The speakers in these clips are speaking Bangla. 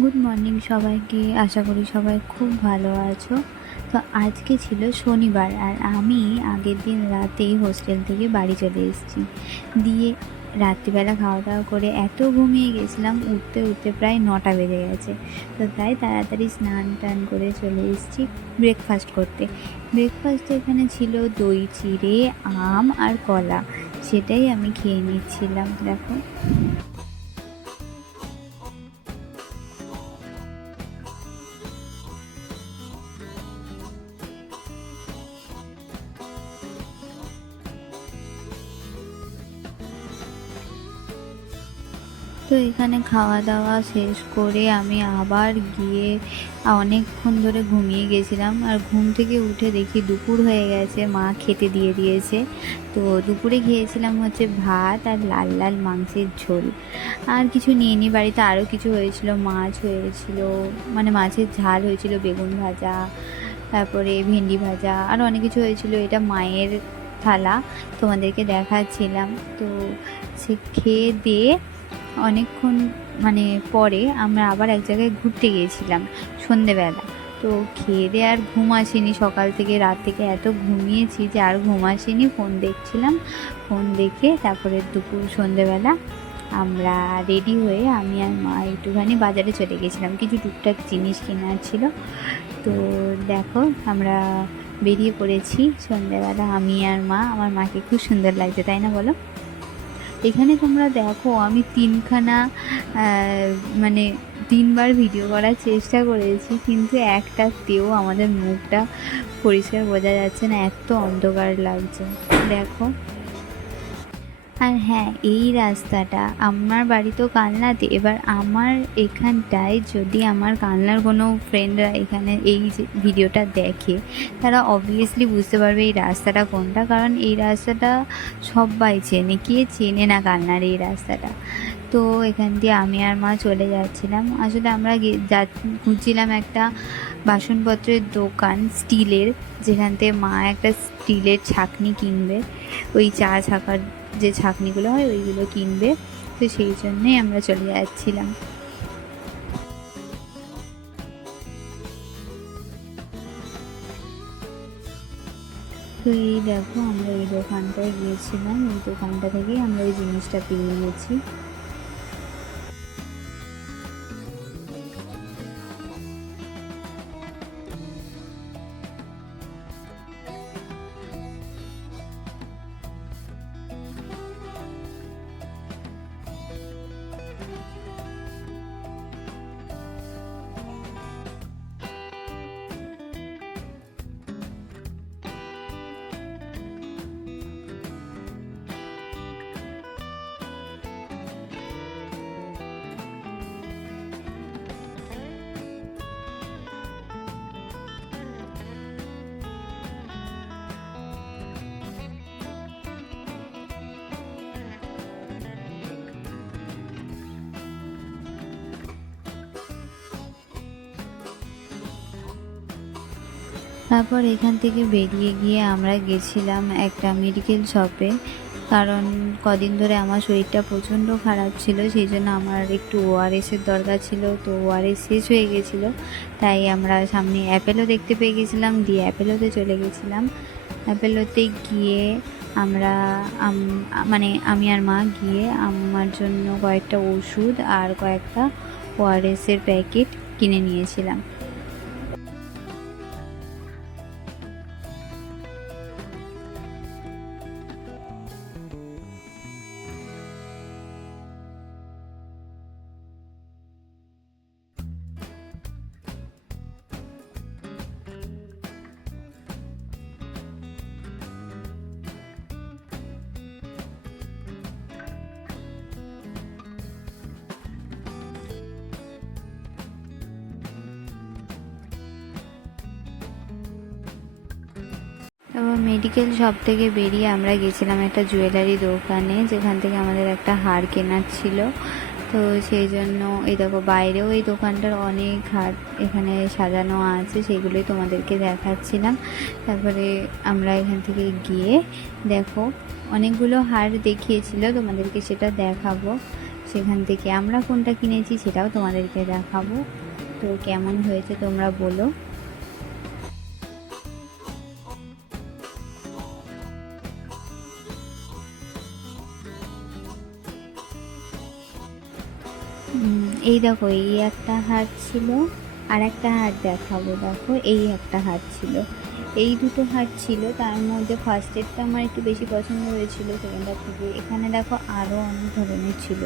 গুড মর্নিং সবাইকে। আশা করি সবাই খুব ভালো আছো। তো আজকে ছিল শনিবার আর আমি আগের দিন রাতেই হোস্টেল থেকে বাড়ি চলে এসেছি। দিয়ে রাত্রিবেলা খাওয়া দাওয়া করে এত ঘুমিয়ে গেছিলাম, উঠতে উঠতে প্রায় 9টা বেজে গেছে। তো তাই তাড়াতাড়ি স্নান টান করে চলে এসেছি ব্রেকফাস্ট করতে। ব্রেকফাস্টে এখানে ছিল দই চিড়ে, আম আর কলা। সেটাই আমি খেয়ে নিচ্ছিলাম, দেখো। তো এখানে খাওয়া দাওয়া শেষ করে আমি আবার গিয়ে অনেকক্ষণ ধরে ঘুমিয়ে গেছিলাম। আর ঘুম থেকে উঠে দেখি দুপুর হয়ে গেছে, মা খেতে দিয়ে দিয়েছে। তো দুপুরে খেয়েছিলাম হচ্ছে ভাত আর লাল লাল মাংসের ঝোল। আর কিছু নিয়ে নি, বাড়িতে আরও কিছু হয়েছিল, মাছ হয়েছিল, মানে মাছের ঝাল হয়েছিল, বেগুন ভাজা, তারপরে ভেন্ডি ভাজা, আর অনেক কিছু হয়েছিল। এটা মায়ের থালা, তোমাদেরকে দেখাচ্ছিলাম। তো সে খেয়ে দিয়ে অনেকক্ষণ মানে পরে আমরা আবার এক জায়গায় ঘুরতে গিয়েছিলাম সন্ধেবেলা। তো খেয়ে দিয়ে আর ঘুম আসেনি, সকাল থেকে রাত থেকে এত ঘুমিয়েছি যে আর ঘুম আসেনি। ফোন দেখছিলাম, ফোন দেখে তারপরে দুপুর সন্ধেবেলা আমরা রেডি হয়ে আমি আর মা একটুখানি বাজারে চলে গেছিলাম, কিছু টুকটাক জিনিস কেনার ছিল। তো দেখো আমরা বেরিয়ে পড়েছি সন্ধেবেলা আমি আর মা। আমার মাকে খুব সুন্দর লাগছে, তাই না বলো? এখানে তোমরা দেখো আমি মানে 3বার ভিডিও করার চেষ্টা করেছি, কিন্তু একটাতেও আমাদের মুখটা পরিষ্কার বোঝা যাচ্ছে না, এত অন্ধকার লাগছে, দেখো। আর হ্যাঁ, এই রাস্তাটা আমার বাড়ি তো কালনাতে। এবার আমার এখানটায় যদি আমার কালনার কোনো ফ্রেন্ডরা এখানে এই যে ভিডিওটা দেখে, তারা অবভিয়াসলি বুঝতে পারবে এই রাস্তাটা কোনটা, কারণ এই রাস্তাটা সবাই চেনে, কে চেনে না কালনার এই রাস্তাটা। তো এখান দিয়ে আমি আর মা চলে যাচ্ছিলাম। আসলে আমরা খুঁজছিলাম একটা বাসনপত্রের দোকান স্টিলের, যেখান থেকে মা একটা স্টিলের ছাঁকনি কিনবে, ওই চা ছাকার যে ছাঁকনিগুলো হয় ওইগুলো কিনবে। তো সেই জন্যেই আমরা চলে যাচ্ছিলাম। তো এই দেখো আমরা এই দোকানটায় গিয়েছিলাম, এই দোকানটা থেকেই আমরা ওই জিনিসটা পেয়ে গেছি। তারপর এখান থেকে বেরিয়ে গিয়ে আমরা গেছিলাম একটা মেডিকেল শপে, কারণ কদিন ধরে আমার শরীরটা প্রচণ্ড খারাপ ছিল, সেই জন্য আমার একটু ওআরএসের দরকার ছিল। তো ওআরএস শেষ হয়ে গেছিলো, তাই আমরা সামনে অ্যাপেলো দেখতে পেয়ে গেছিলাম, দিয়ে অ্যাপেলোতে চলে গেছিলাম। অ্যাপেলোতে গিয়ে আমরা মানে আমি আর মা গিয়ে আমার জন্য কয়েকটা ওষুধ আর কয়েকটা ওআরএসের প্যাকেট কিনে নিয়েছিলাম। তারপর মেডিকেল শপ থেকে বেরিয়ে আমরা গেছিলাম একটা জুয়েলারি দোকানে, যেখান থেকে আমাদের একটা হার কেনার ছিল। তো সেই জন্য এই দেখো বাইরেও এই দোকানটার অনেক হার এখানে সাজানো আছে, সেগুলোই তোমাদেরকে দেখাচ্ছিলাম। তারপরে আমরা এখান থেকে গিয়ে দেখো অনেকগুলো হার দেখিয়েছিল, তোমাদেরকে সেটা দেখাবো। সেখান থেকে আমরা কোনটা কিনেছি সেটাও তোমাদেরকে দেখাবো। তো কেমন হয়েছে তোমরা বলো। এই দেখো, এই একটা হার ছিল, আর একটা হার দেখাবো। দেখো, এই একটা হার ছিল, এই দুটো হার ছিল। তার মধ্যে ফার্স্টেরটা আমার একটু বেশি পছন্দ হয়েছিল সেকেন্ডটার থেকে। এখানে দেখো আরও অনেক ধরনের ছিল।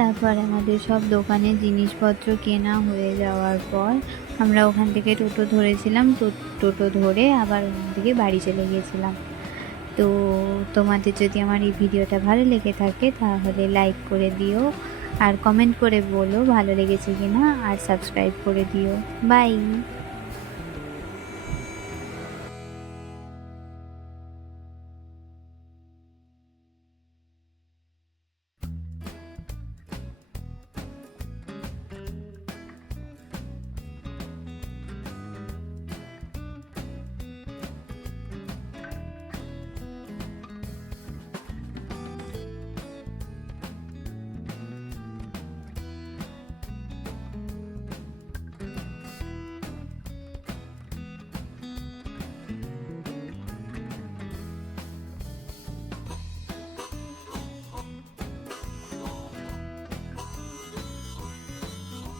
তারপর আমাদের সব দোকানে জিনিসপত্র কেনা হয়ে যাওয়ার পর আমরা ওখান থেকে টোটো ধরেছিলাম। তো টোটো ধরে আবার ওখান থেকে বাড়ি চলে গিয়েছিলাম। তো তোমাদের যদি আমার এই ভিডিওটা ভালো লেগে থাকে তাহলে লাইক করে দিও, আর কমেন্ট করে বলো ভালো লেগেছে কিনা, আর সাবস্ক্রাইব করে দিও। বাই।